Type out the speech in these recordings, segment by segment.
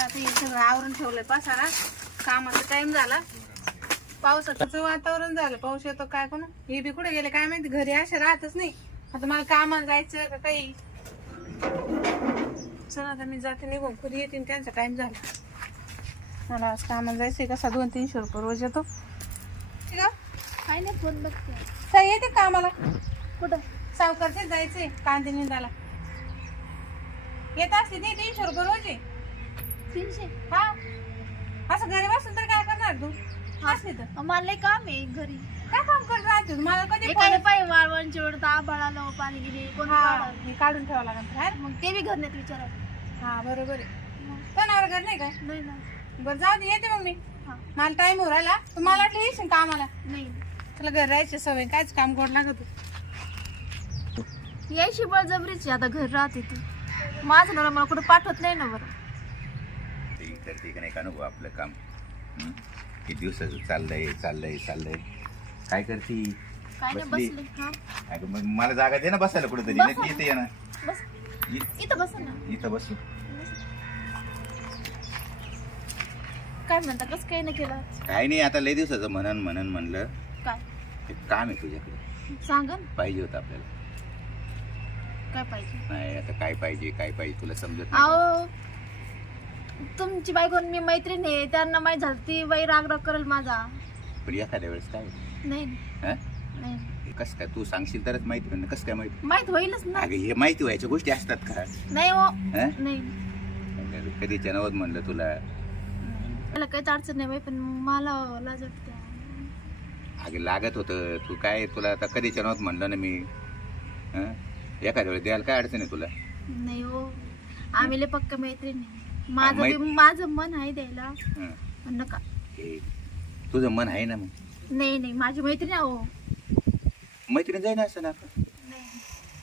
आता हे सगळं आवरून ठेवलंय. पसारा. कामाचा टाइम झाला. पावसाचं वातावरण झालं पाऊस येतो काय कोण? हे बी कुठे गेले? काय माहिती? घरी असे राहतच नाही. आता मला कामाला जायचं का काही? चला आता मी जाते निघून. कधी येतील त्यांचा टाइम झाला. मला आज कामाला जायचंय कसा दोन तीनशे रुपये रोज येतो. ठीक आहे? काय नाही फोन बघते. ताई येते कामाला कुठं? सावकारचे जायचंय कांदे निंदाला येत असते ते तीनशे रुपये रोज आहे. तीनशे. हा. असं घरी बसून तर काय करणार तू? असले तर. मला लय काम आहे घरी. काय काम करत राहते तू? मला कधी एखादे पाहिजे वाळवणची वेळ आभाळ आलं पाणी गेले कोण हा काढलं? हे काढून ठेवावं लागेल बाहेर मग ते बी घर नाही विचारा हा बरोबर आहे. तणावर घर नाही काय नाही ना. बरं जाऊ दे येते मग मी. हा. मला टाइम हो राहिला. तू मला वाटलं येशील कामाला. नाही. तुला घर राहायची सवय कायच काम गोड लागत होतं. यायची बळजबरीची आता घर राहते तू. माझं नवरा मला कुठं पाठवत नाही ना बरं. ते करते का नाही का नको आपलं काम? किती दिवसाचं चाललंय चाललंय चाललंय. काय करती? काय नाही बसली. हा. अगं मग मला जागा दे ना बसायला कुठेतरी. बसा. येते ना. बस. इ- इथं बस ना. इथं बसू. काय म्हणता कसं काही नाही केलं काय नाही आता लय दिवसाचं म्हणन म्हणन म्हणलं. काय? एक काम आहे तुझ्याकडे. सांगा ना. पाहिजे होतं आपल्याला. काय पाहिजे? नाही आता काय पाहिजे काय पाहिजे तुला समजत नाही अहो तुमची बायको आणि मी मैत्रीण आहे त्यांना माहीत झालं ती बाई राग राग करेल माझा. पण एखाद्या वेळेस काय? नाही हं? नाही. कसं काय? तू सांगशील तरच माहिती पण कसं काय माहिती? माहीत होईलच ना. अगं हे माहिती व्हायच्या गोष्टी असतात का नाही हो. हं? नाही. कधीच्या नवत म्हणलं तुला. मला काहीच अडचण नाही बाई पण मला लाज वाटते अगं लागत होतं. तू काय तुला आता कधीच्या नव्हत म्हणलं ना मी? हं? एखाद्या वेळेस द्यायला काय अडचण आहे तुला? नाही हो. आम्ही लय पक्का मैत्रीण आहे. माझं माहित- बी- माझं मन आहे द्यायला. हं. पण नका हे, तुझं मन आहे ना मग? नाही नाही माझी मैत्रीण आहे हो मैत्रीण जाईना असं ना आपण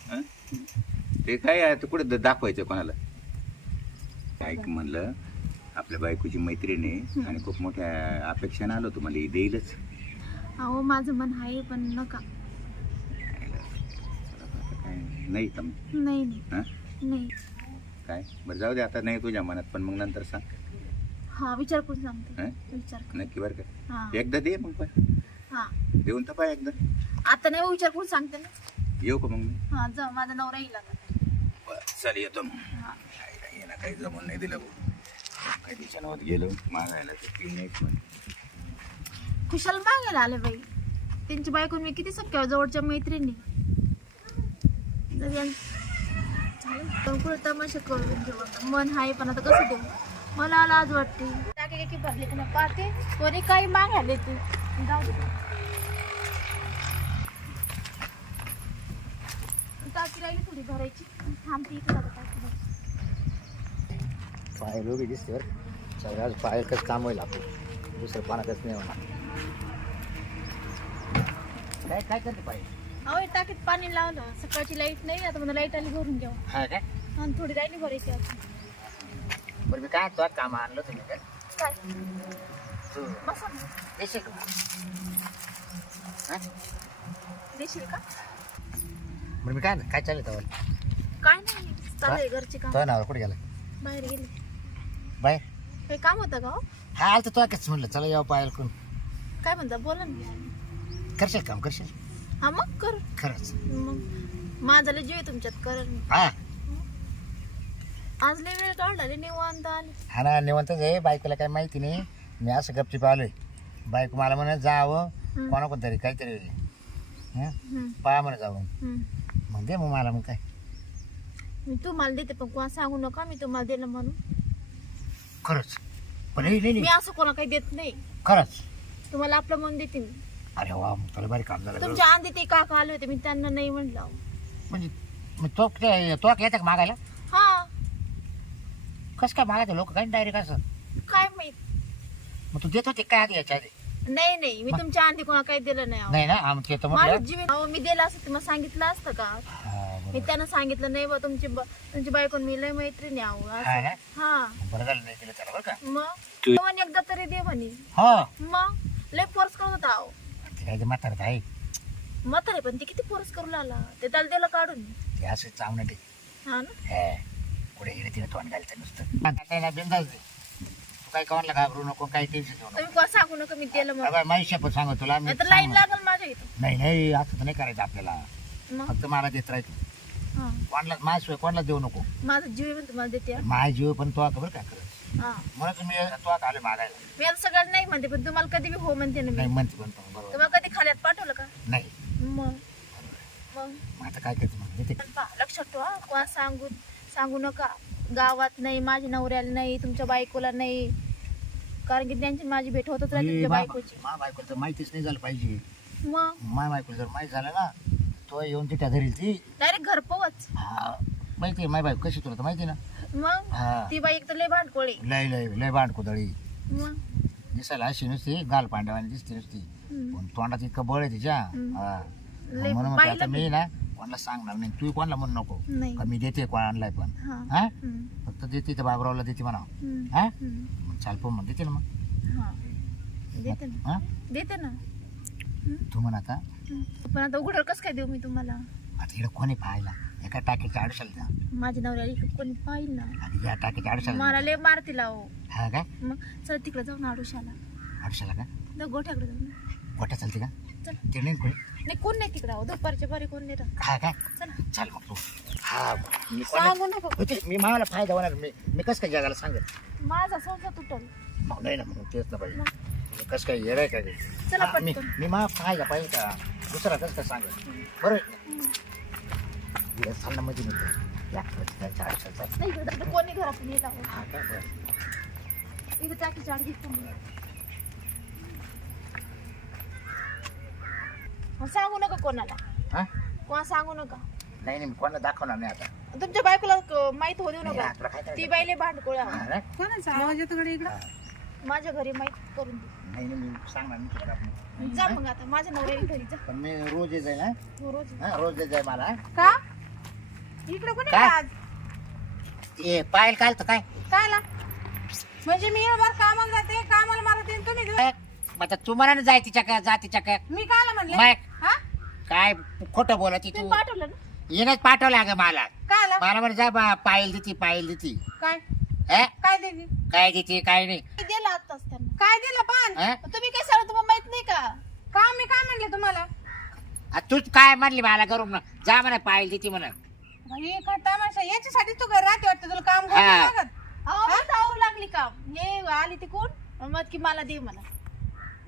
हं? ते काय आहे, ते कुठे द- दाखवायचं कोणाला? काय म्हणलं आपल्या बायकोची मैत्रीण आहे आणि खूप मोठ्या अपेक्षाने आलो तुम्हाला ही देईलच. अहो माझं मन आहे पण नका. आता काय नाही का मग? नाही नाही. हं? नाही. काय? बरं जाऊ दे आता नाही तुझ्या मनात पण मग नंतर सांग. हा विचार करून सांगते. हं? विचार करून. नक्की बरं का? हा. एकदा दे मग पण. हा. देऊन तर पाय एकदा. आता नाही विचार करून सांगते ना. येऊ का मग मी? हा जा माझा नवरा येईल आता. बरं, चल येतो मग. हा. काय येणं काही जमून नाही दिलं भाऊ. काही दिवसांवर गेलो मागायला तर तीन एक पण. खुशाल मागायला आले बाई. त्यांची बायको मी किती सख्या जवळच्या मैत्रिणी. जर यां- कुठं तमाशा करून घेऊ आता. मन आहे पण आता कसं देऊ? मला लाज वाटते. टाके की भरले की नाही? पाहते. कोणी काही मागायला तू. जाऊ दे. टाकी राहिली थोडी भरायची. थांबते इकडे आता टाकी भरायची. पायल उभी दिसते बरं. सगळ्याच पायलकच काम होईल आपलं. दुसरं पाण्यातच नाही होणार. काय काय करते पायल? अहो हे टाकीत पाणी लावलं. सकाळची लाइट नाही आता मला लाइट आली भरून घ्यावं हा काय आणि थोडी राहिली भरायची अजून. बरं मी काय तुला काम आणलं तुम्ही काय काय? तू बसा ना. येशील का? हा? देशील का? बरं मी काय काय चाललं तवा काय नाही चालू आहे घरचे काम. तो नावर कुठे गेला? बाहेर गेले. बाय काही काम होतं का हो? हा आलं तर तुला कसं म्हणलं चला यावं पायल कोण. काय म्हणता बोला ना. करशील काम? करशील? हा मग कर. खरंच. मग माझा लय जीव आहे तुमच्यात हा. आज लय वेळ काढला निवांत आले. हा ना निवंतच आहे. बायकोला काही माहिती नाही. मी असं गपचीप आलोय. बायको मला म्हणत जावं. हम्म. कोणाकोण तरी काहीतरी हं? हम्म, पहा म्हणत जावं हम्म. मग दे मग मला मग काय. मी तुम्हाला देते पण कोणा सांगू नका मी तुम्हाला दिलं म्हणून. खरंच. पण हे नाही मी नाही असं कोणा काही देत नाही. खरंच. तुम्हाला आपलं मन देते मी. अरे वा मग तुला भारी काम झालं. बरं. तुमच्या आंधी ते काका आले होते मी त्यांना नाही म्हणलं. म्हणजे मग तो ते- तो येतं का मागायला? हा. कसं काय मागायचं लोक? काय डायरेक्ट असं? काय माहीत? मग तू देत होते काय आधी याच्या आधी? नाही नाही मी तुमच्या आंधी कोणा काही दिलं नाही अहो. नाही ना आमचे तर माझं म्हटलं जीवन अहो, मी दिलं असतं तुम्हाला सांगितलं असतं का? हा, मी बरोबर. त्यांना सांगितलं नाही बा तुमची ब- तुमची बायकोन मी लय मैत्रिणी आहो हा असं. ना? हा. बरं झालं नाही दिलं त्याला बरं का? मग? म्हणे एकदा तरी दे म्हणे. हो. मग? लय फोर्स करत होता अहो. ते काय ते म्हातारत आहे. म्हातारे पण ते किती फोर्स करू लागला. ते त्याला दिलं काढून. ते असं चावणं ते. हा ना? हे कुठे गेले तिने तोंड घालतं नुसतं. त्याला बिंदास दे काही कोणाला घाबरू नको काही टेन्शन घेऊ नको. तुम्ही कोण सांगू नका मी दिलं मग माझी शपथ सांगू तुला मी नाहीतर लाईन सांगू. लागल माझ्या इथं. नाही नाही असं तर नाही करायचं आपल्याला. मग? फक्त मला देत राहायचं हा. कोणाला माझ्याशिवाय कोणाला देऊ नको. माझा जीव आहे पण तुम्हाला देते. माझा जीव पण तो खबर काय करत? हा. म्हणून तुम्ही तो आले मागायला. मी आता सगळं नाही म्हणते पण तुम्हाला कधी बी हो म्हणते ना नाही मी म्हणते पण बरोबर. तुम्हाला कधी खाल्यात पाठवलं का? नाही. मग. मग. मग आता काय करायचं मग देते पण पहा, लक्षात ठेवा कोणा सांगू सांगू नका. गावात नाही माझ्या नवऱ्याला नाही तुमच्या बायकोला नाही. कारण की त्यांची माझी भेट होतच राहते तुमच्या बायकोची. मा बायकोला तर माहितीच नाही झालं पाहिजे. मग? मा बायकोला जर माहिती झालं ना तो येऊन तिथे धरील ती. डायरेक्ट घर पोवच. हा. माहिती आहे माय बायको कशी तुला तर माहिती आहे ना. मग? हा. ती बाई एक तर लय भांडकोळी लय लय लय बांड कुदळी मग? दिसायला अशी नुसती गाल पांडवानी दिसते नुसती. हम्म. पण तोंडात इतकं बळ आहे तिच्या. हम्म. हा. लय म्हणून म्हटलं आता पाहिलं मी ना कोणाला सांगणार नाही. तू कोणाला म्हणू नको. नाही. का मी देते कोणाला पण. हा. हा? हम्म. फक्त देते तर बाबरावला देते म्हणा हम्म. हा? हम्म. मग चाल पण मग देते ना मग. हा. देते ना. हा? देते ना. तू म्हण आता. हम्म. पण आता उघड कसं काय देऊ मी तुम्हाला? आता इकडे कोणी पाहायला? एका टाकीच्या आडशाला द्या. माझ्या नवऱ्याला इकडे कोणी पाहिल ना आणि या टाकीच्या आडशाला द्या. मला लय मारतील अहो. हा काय मग चल तिकडे जाऊ ना आडुशाला. आडशाला का? जाऊ गोठ्याकडे जाऊ ना गोट्या चालते का? चल. ते नाही कोणी? नाही कोण नाही तिकडे अहो. दुपारच्या बारी कोण नाही राहत. हा काय चला चाल मग तू. हा. मी कोणा- सांगू नका. होते. मी मला फायदा होणार. मी मी कसं काय जगाला सांगत माझा संसार तुटल. मग नाही ना मग तेच ना पाहिजे मी कसं काय येणार काय? चला हा, मी पटकन. मी मा फायदा पाहिजे का? दुसरा कसं काय सांगत बरं. ना मध्ये मी त्यांच्या आयुष्यात चाल. नाही इकडे तर कोणी घरातून येत आहो हा काय बरं. इकडे टाकी चाड घेत सांगू नका कोणाला. हा? कोणा सांगू नका. नाही नाही मी कोणाला दाखवणार नाही आता. तुमच्या बायकोला क- माहीत होऊ देऊ नाही, नका. आपलं काय ती करायचं? बाईले भांडकोळ्या हा, नाही कोणाचा आवाज येतो कडे इकडं? माझ्या घरी माहीत करून दे. नाही, नाही, मी सांगणार नाही तुला. जा मग आता. माझ्या नवऱ्याला घरी जा. पण मी रोज येत जाईल हा? हो, रोज हा रोज येत जाईल मला हा? का? इकडे कोणी काय? आज? ए पायल काल तर काय? काय आला म्हणजे मी एवढं कामाला जाते कामाला मला ते तुम्ही काय? मग आता तू म्हणा ना जाय तिच्या काय जा तिच्या काय मी काय म्हणले? हा? काय खोटं बोलत तुम्ही तू? पाठवलं ना? येणंच पाठवलं अगं मला. काय आला मला म्हणे जा बा पायल देती पायल देती. काय? हे? काय दिली काय देते काय नाही. मी दिलं आताच त्यांना. काय दिलं पण? हे? तुम्ही काय सांगा तुम्हाला माहीत नाही का? का मी काय म्हणले तुम्हाला? आ, तूच काय म्हणली मला करून जा म्हणा पायल देते म्हणा. बाई, काय तमाशा याच्यासाठी तू घर राहते वाटतं तुला काम हा. करावं लागत अहो मी आवरू लागली का हे आली ती कोण मग की मला दे मला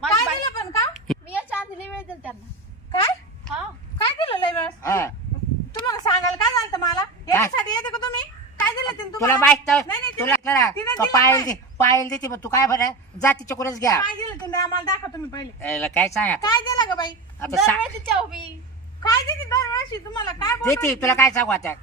माझी काय बाई- दिलं पण का मी या चांदीला वेळ दिल त्यांना. काय? हा. काय दिलं लय वेळेस हा. तुम्हाला सांगायला काय झालं मला? याच्यासाठी येते का तुम्ही? काय दिलं तिने तुला तुम्हाला माहीत तर- नाही, नाही, तुला तिने- करा. तिने तो दिलं पायल काय? दे पायल देते मग तू काय बरं जा तिच्याकडूनच घ्या. काय दिलं तुम्ही? आम्हाला दाखवा तुम्ही पहिले. याला काय सांगा? काय दिलं का बाई? आता सा- दरवेळेस चाव मी काय देते तुम्हाला काय देते? तुला काय सांगू आता?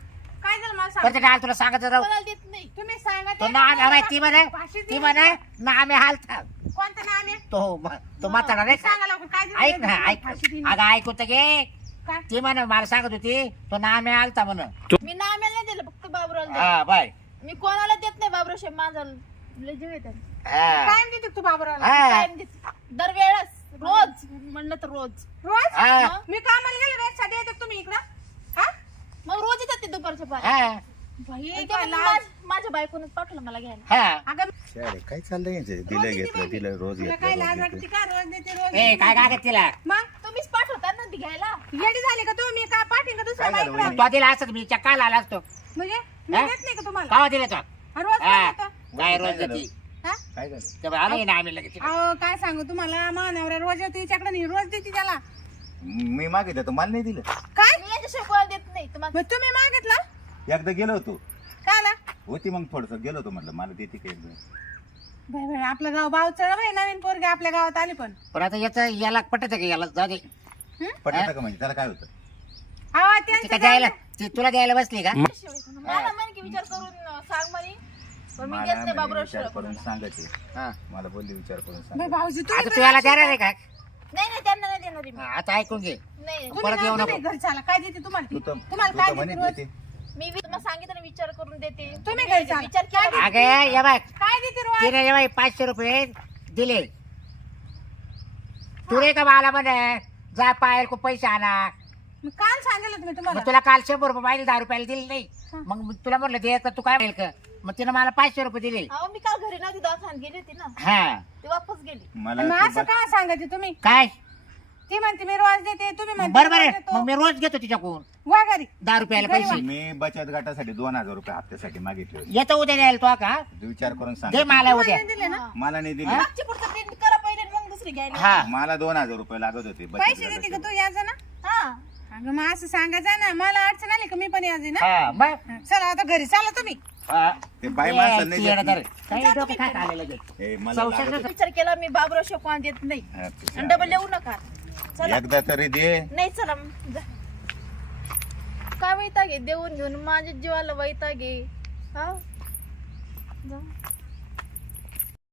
काय दिलं मला परत सांगा डाल तुला सांगत राहू. कोणाला देत नाही. तुम्ही सांगा तो ते. ना अरे ती म्हणे भाषेत ती म्हणे? ना आम्ही हालता. कोणतं नाव आहे तो म- तो म्हातारा नाही का? सांगा लवकर काय ऐक ना ऐक फाशी दिली? अगं ऐकू तर घे. काय? ती म्हणे मला सांगत होती तो ना आम्ही आलता म्हण मी नाम्याला नाही दिलं फक्त बाबराला दिलं. हा बाय. मी कोणाला देत नाही बाबराशे माझा लय जीव येतात हा. काय देते तू बाबराला हा. कायम देते. दरवेळेस. रोज म्हणलं तर रोज. रोज? हा. मी कामाला गेले वेळेसाठी येते का तुम्ही इकडं? हा? मग रोज येतात ते दुपारच्या पारी हा. काय लाज. माझ- माझ्या बायकोनच पाठवलं मला घ्यायला. हा. अगं शाळे काय चाललंय यांचं? रोज दिलं घेतलं. दिलं रोज तुला घेतलं काय रोज लाज घेतलं. वाटते का? रोज देते रोज ए देते. काय काय करत तिला? मग? तुम्हीच पाठवता ना ती घ्यायला. येडी झाली का तुम्ही? पाठी का दुसऱ्या काय झालं? तो दिला असत मी चक्काला आला असतो. म्हणजे? मी हा? देत नाही का तुम्हाला? कावा दिला तो? हा, रोज हा. काय रोज? देती. हा? काय झालं? तेव्हा आलो. ना आम्ही लगेच अहो काय सांगू तुम्हाला? मानवरा रोज येतो हिच्याकडे नाही रोज देते त्याला. मी मागितलं तर मला नाही दिलं. काय? मी याच्याशिवाय कोणाला देत नाही. तुम्हाला मग तुम्ही मागितलं? एकदा गेलो होतो. काय आला होती मग थोडस गेलो होतो म्हटलं मला देते काय एकदा? बाई बाई आपलं गाव बाव चढ बाई नवीन पोरगे आपल्या गावात आली पण. पण आता याचा याला पटत का याला? जाऊ दे. पटत का म्हणजे त्याला काय होतं? अहो ती त्यांचं का द्यायला ती तुला द्यायला बसली का? मला म्हणे की विचार करून अं, सांग म्हणे. पण मी मला करून हा. बोलली विचार करून भाऊजी आता तुम्ही तू याला देणार आहे का नाही नाही त्यांना नाही देणार आहे मी. हा, आता ऐकून घे. नाही. तुम्ही परत येऊ घरच्याला काय देते तुम्हाला? तू ती? तर तुम्हाला तू काय तर देते म्हणत रोज? होती मी वि- तुम्हाला सांगितलं ना विचार करून देते. तुम्ही. विचार केला का? अगे या बाय काय देते रोज? तिने या बाई पाचशे रुपये दिले. तू रे का मला म्हणे जा पायल को पैसे आणा. मग काल सांगितलं तुम्ही तुम्हाला? मग तुला काल शंभर रुपये पाहिजे दहा रुपयाला दिले नाही. मग मी तुला म्हणलं दे तर तू काय म्हणेल का मग तिनं मला पाचशे रुपये दिले अहो मी काल घरी नव्हती दवाखान्यात गेली होती ना. हा. ते वापस गेली. मला मग असं का सांगायचे तुम्ही? काय? ती म्हणते मी रोज देते. तुम्ही म्हणते बरोबर आहे. मग मी रोज घेतो तिच्याकडून. वा घरी. दहा रुपयाला घरी पैसे. मी बचत गटासाठी दोन हजार रुपये हप्त्यासाठी मागितले होते. येतो उद्या न्यायला तो का? विचार करून दे सांग मला उद्या. दिले ना. मला नाही दिले. मागची पुढचं प्रिंट करा पहिले आणि मग दुसरी घ्यायला. हा. मला दोन हजार रुपये लागत होते बचत पैसे देते का. तू यायचं ना? हा. अगं मग असं सांगायचं ना मला अडचण आली का मी पण यायचे ना? हा मग? चला आता घरी चला तुम्ही. ते बाई माणसं नाही ये, येणं देत तर. काही डोकं काय खाल्लेलं ते. हे मला संसार लागत विचार केला मी बाबराव शेकवान देत नाही. होते. हा, ते आणि डबल येऊ नका. चला. एकदा तरी दे. नाही चला. मग, जा. काय वैतागे देऊन घेऊन माझ्या जीवाला वैतागे हा? जाऊ